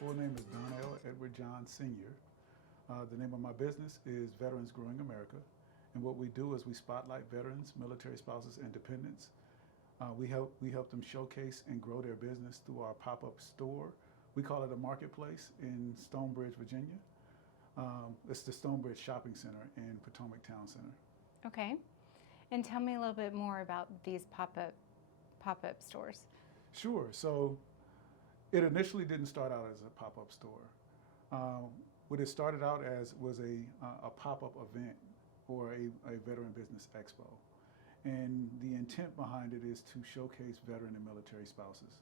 full name is Donnell Edward John Sr. The name of my business is Veterans Growing America. And what we do is we spotlight veterans, military spouses, and dependents. We help them showcase and grow their business through our pop-up store. We call it a marketplace in Stonebridge, Virginia. It's the Stonebridge Shopping Center in Potomac Town Center. Okay. And tell me a little bit more about these pop-up stores. Sure. So it initially didn't start out as a pop-up store. What it started out as was a pop-up event or a veteran business expo. And the intent behind it is to showcase veteran and military spouses.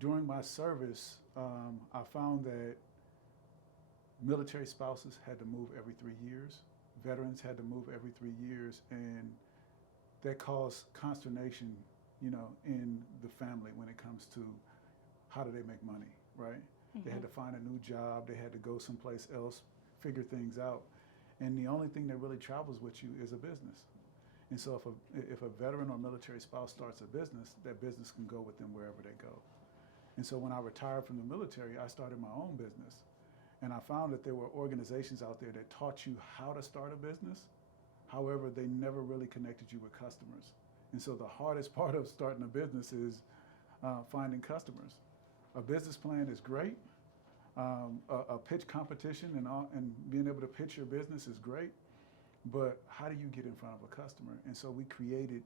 During my service, I found that military spouses had to move every 3 years. Veterans had to move every 3 years, and that caused consternation, in the family when it comes to how do they make money, right? Mm-hmm. They had to find a new job, they had to go someplace else, figure things out. And the only thing that really travels with you is a business. And so if a veteran or military spouse starts a business, that business can go with them wherever they go. And so when I retired from the military, I started my own business. And I found that there were organizations out there that taught you how to start a business. However, they never really connected you with customers. And so the hardest part of starting a business is finding customers. A business plan is great. A pitch competition and being able to pitch your business is great. But how do you get in front of a customer? And so we created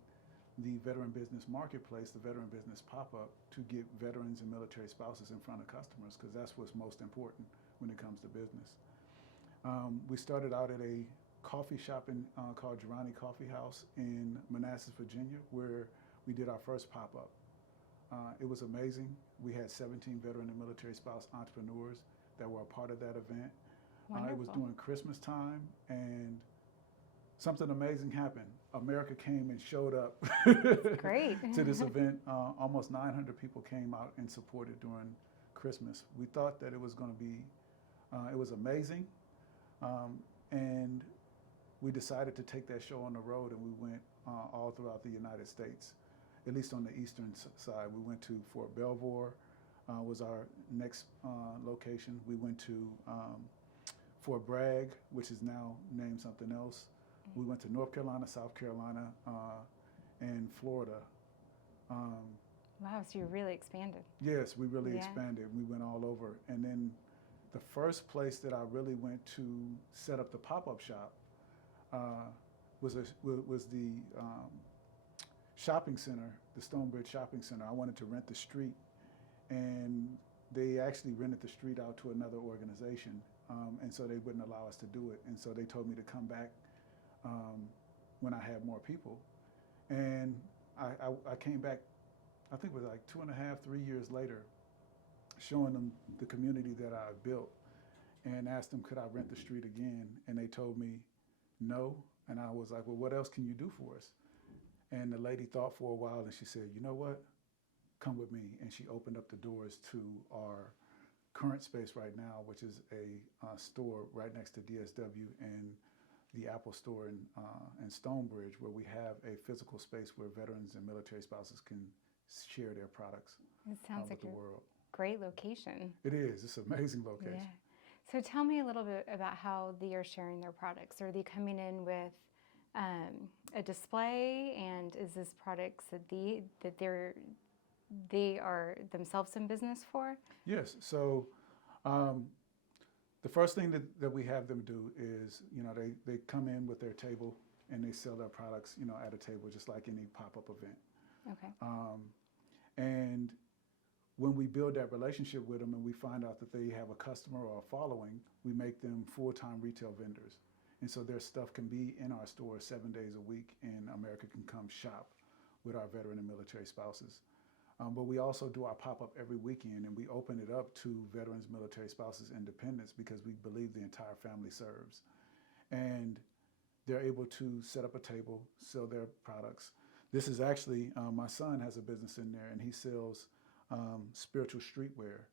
the Veteran Business Marketplace, the Veteran Business Pop-Up, to get veterans and military spouses in front of customers, because that's what's most important when it comes to business. We started out at a coffee shop called Girani Coffee House in Manassas, Virginia, where we did our first pop-up. It was amazing. We had 17 veteran and military spouse entrepreneurs that were a part of that event. It was during Christmas time, and something amazing happened. America came and showed up Great. to this event. Almost 900 people came out and supported during Christmas. We thought that it was going to be, it was amazing. And we decided to take that show on the road, and we went all throughout the United States, at least on the eastern side. We went to Fort Belvoir, was our next location. We went to Fort Bragg, which is now named something else. We went to North Carolina, South Carolina, and Florida. Wow, so you really expanded. Yes, we really expanded. We went all over. And then the first place that I really went to set up the pop-up shop was the shopping center, the Stonebridge Shopping Center. I wanted to rent the street, and they actually rented the street out to another organization, and so they wouldn't allow us to do it. And so they told me to come back when I had more people. And I came back, I think it was like 2.5, 3 years later, showing them the community that I built, and asked them, could I rent the street again? And they told me no. And I was like, well, what else can you do for us? And the lady thought for a while, and she said, you know what? Come with me. And she opened up the doors to our current space right now, which is a store right next to DSW and the Apple store in Stonebridge, where we have a physical space where veterans and military spouses can share their products with the world. Great location. It is. It's an amazing location. Yeah. So tell me a little bit about how they are sharing their products. Are they coming in with a display, and is this products that they are themselves in business for? Yes. So the first thing that we have them do is, they come in with their table and they sell their products, at a table, just like any pop-up event. Okay. And when we build that relationship with them and we find out that they have a customer or a following, we make them full-time retail vendors. And so their stuff can be in our store 7 days a week, and America can come shop with our veteran and military spouses. But we also do our pop-up every weekend, and we open it up to veterans, military spouses, and dependents, because we believe the entire family serves. And they're able to set up a table, sell their products. This is actually, my son has a business in there, and he sells spiritual streetwear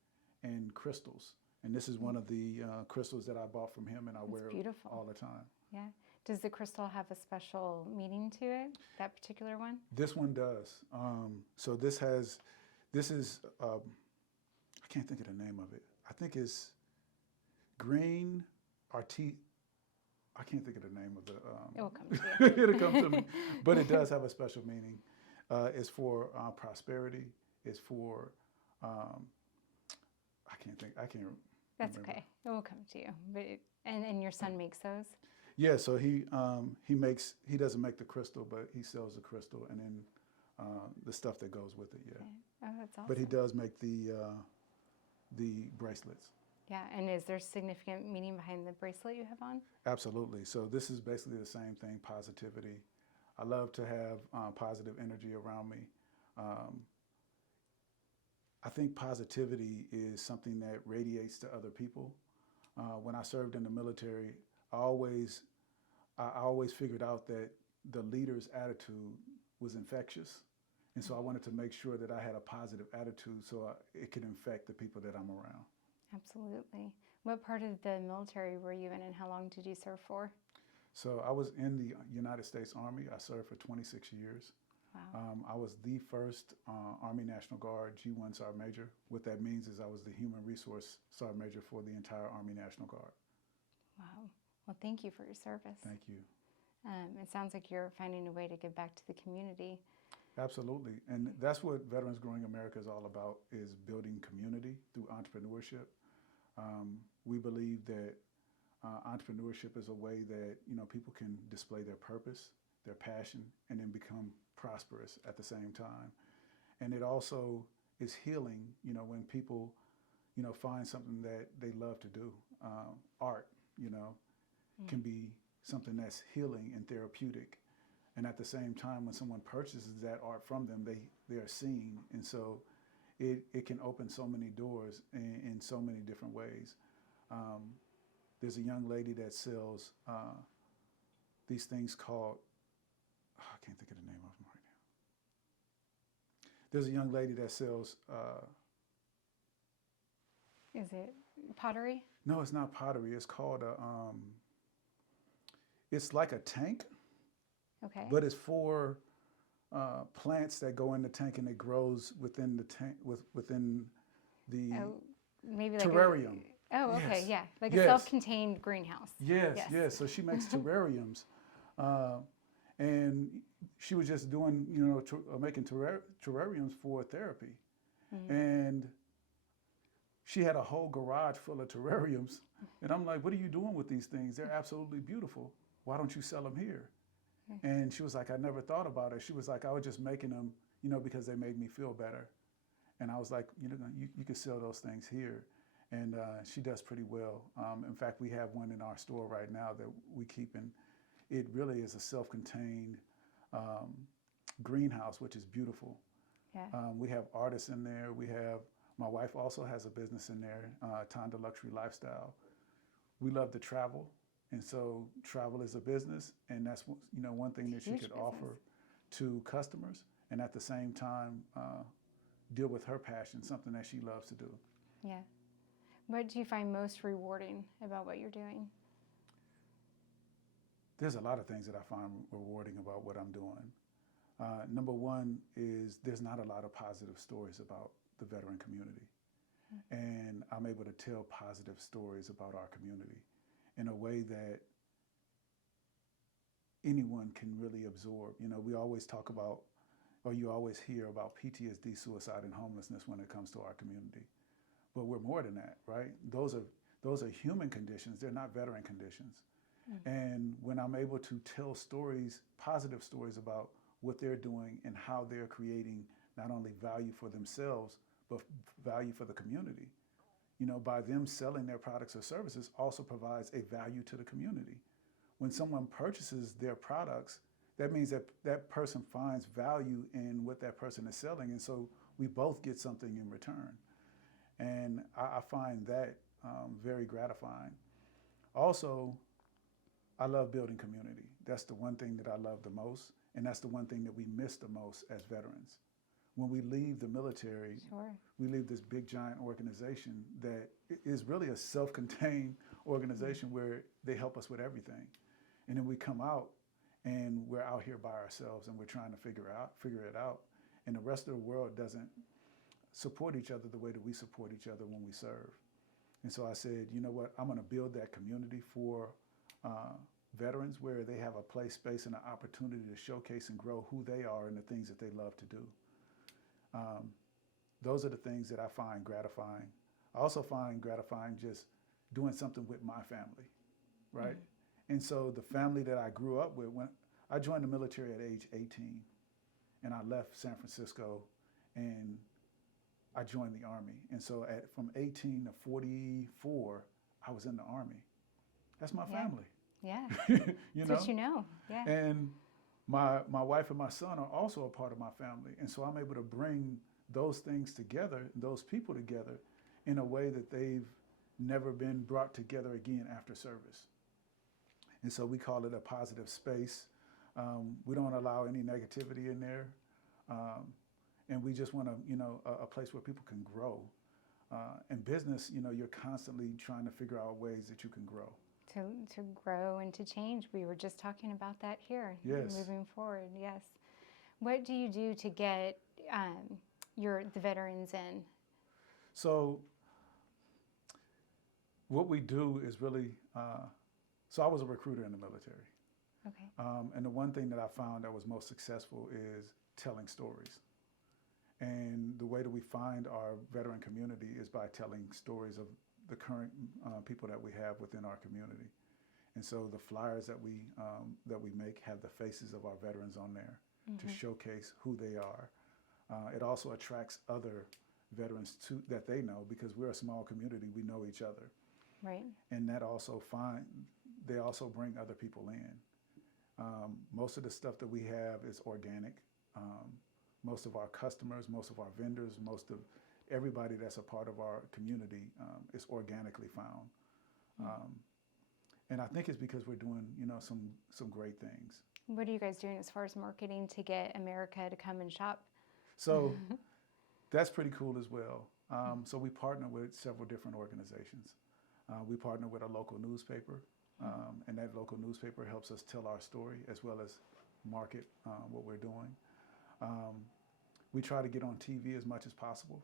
and crystals. And this is one of the crystals that I bought from him, and I wear it all the time. Yeah. Does the crystal have a special meaning to it, that particular one? This one does. So this is I can't think of the name of it. I think it's green RT. I can't think of the name of the. It will come to you. It'll come to me, but it does have a special meaning. It's for prosperity. It's for I can't think. I can't. That's remember. okay. It will come to you. But and your son makes those? Yeah. So he doesn't make the crystal, but he sells the crystal and then the stuff that goes with it. Yeah. Okay. Oh, that's awesome. But he does make the bracelets. Yeah, and is there significant meaning behind the bracelet you have on? Absolutely. So this is basically the same thing, positivity. I love to have positive energy around me. I think positivity is something that radiates to other people. When I served in the military, I always figured out that the leader's attitude was infectious. And so I wanted to make sure that I had a positive attitude so it could infect the people that I'm around. Absolutely. What part of the military were you in and how long did you serve for? So I was in the United States Army. I served for 26 years. Wow. I was the first Army National Guard G1 Sergeant Major. What that means is I was the Human Resource Sergeant Major for the entire Army National Guard. Wow. Well, thank you for your service. Thank you. It sounds like you're finding a way to give back to the community. Absolutely. And that's what Veterans Growing America is all about, is building community through entrepreneurship. We believe that entrepreneurship is a way that, people can display their purpose, their passion, and then become prosperous at the same time. And it also is healing, when people, find something that they love to do. Art, can be something that's healing and therapeutic. And at the same time, when someone purchases that art from them, they are seen. And so it can open so many doors in so many different ways. There's a young lady that sells these things called, I can't think of the name of them right now. There's a young lady that sells. Is it pottery? No, it's not pottery. It's called it's like a tank. Okay. But it's for plants that go in the tank and it grows within the tank, within the maybe like terrarium. Okay, Yes. yeah, like Yes. a self-contained greenhouse. Yes. So she makes terrariums, and she was just doing, making terrariums for therapy, and she had a whole garage full of terrariums, and I'm like, "What are you doing with these things? They're absolutely beautiful. Why don't you sell them here?" And she was like, "I never thought about it." She was like, "I was just making them, because they made me feel better." And I was like, you could sell those things here. And she does pretty well. In fact, we have one in our store right now that we keep, and it really is a self-contained greenhouse, which is beautiful. Yeah. We have artists in there. My wife also has a business in there, Tonda Luxury Lifestyle. We love to travel. And so travel is a business, and that's one thing that she could offer to customers, and at the same time deal with her passion, something that she loves to do. Yeah. What do you find most rewarding about what you're doing? There's a lot of things that I find rewarding about what I'm doing. Number one is there's not a lot of positive stories about the veteran community, and I'm able to tell positive stories about our community in a way that anyone can really absorb. We always talk about, or you always hear about PTSD, suicide, and homelessness when it comes to our community. But we're more than that, right? Those are human conditions. They're not veteran conditions. And when I'm able to tell stories, positive stories about what they're doing and how they're creating not only value for themselves, but value for the community, by them selling their products or services also provides a value to the community. When someone purchases their products, that means that that person finds value in what that person is selling. And so we both get something in return. And I find that very gratifying. Also, I love building community. That's the one thing that I love the most. And that's the one thing that we miss the most as veterans. When we leave the military, we leave this big giant organization that is really a self-contained organization where they help us with everything. And then we come out and we're out here by ourselves and we're trying to figure it out. And the rest of the world doesn't support each other the way that we support each other when we serve. And so I said, you know what, I'm going to build that community for veterans where they have a place, space, and an opportunity to showcase and grow who they are and the things that they love to do. Those are the things that I find gratifying. I also find gratifying just doing something with my family, right? Mm-hmm. And so the family that I grew up with, when I joined the military at age 18, and I left San Francisco, and I joined the Army. And so from 18 to 44, I was in the Army. That's my family. Yeah. You That's know? what you know. Yeah. And my wife and my son are also a part of my family. And so I'm able to bring those things together, those people together, in a way that they've never been brought together again after service. And so we call it a positive space. We don't allow any negativity in there. And we just want a place where people can grow. In business, you're constantly trying to figure out ways that you can grow. To grow and to change. We were just talking about that here. Yes. Moving forward, yes. What do you do to get the veterans in? So what we do is really, so I was a recruiter in the military. Okay. And the one thing that I found that was most successful is telling stories. And the way that we find our veteran community is by telling stories of the current people that we have within our community. And so the flyers that we make have the faces of our veterans on there to showcase who they are. It also attracts other veterans that they know, because we're a small community, we know each other. Right. And that also they also bring other people in. Most of the stuff that we have is organic. Most of our customers, most of our vendors, most of everybody that's a part of our community is organically found. And I think it's because we're doing, some great things. What are you guys doing as far as marketing to get America to come and shop? So that's pretty cool as well. So we partner with several different organizations. We partner with a local newspaper, and that local newspaper helps us tell our story as well as market what we're doing. We try to get on TV as much as possible.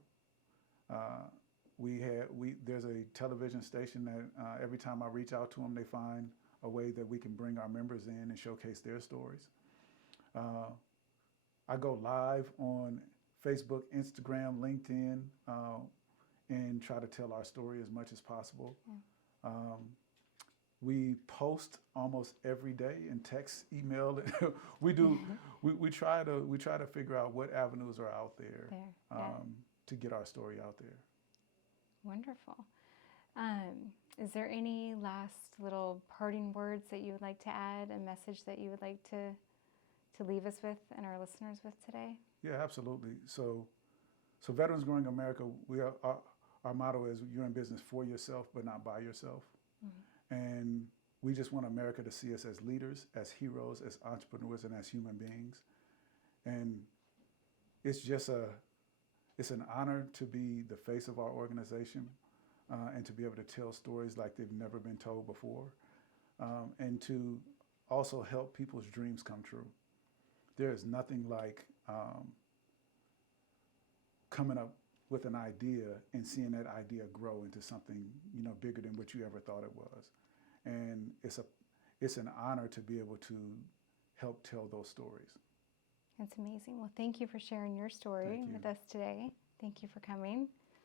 There's a television station that every time I reach out to them, they find a way that we can bring our members in and showcase their stories. I go live on Facebook, Instagram, LinkedIn, and try to tell our story as much as possible. We post almost every day in text, email. We try to figure out what avenues are out there to get our story out there. Wonderful. Is there any last little parting words that you would like to add, a message that you would like to leave us with and our listeners with today? Yeah, absolutely. So Veterans Growing America, our motto is you're in business for yourself, but not by yourself. And we just want America to see us as leaders, as heroes, as entrepreneurs, and as human beings. And it's an honor to be the face of our organization and to be able to tell stories like they've never been told before, and to also help people's dreams come true. There is nothing like coming up with an idea and seeing that idea grow into something bigger than what you ever thought it was. And it's an honor to be able to help tell those stories. That's amazing. Well, thank you for sharing your story with us today. Thank you for coming.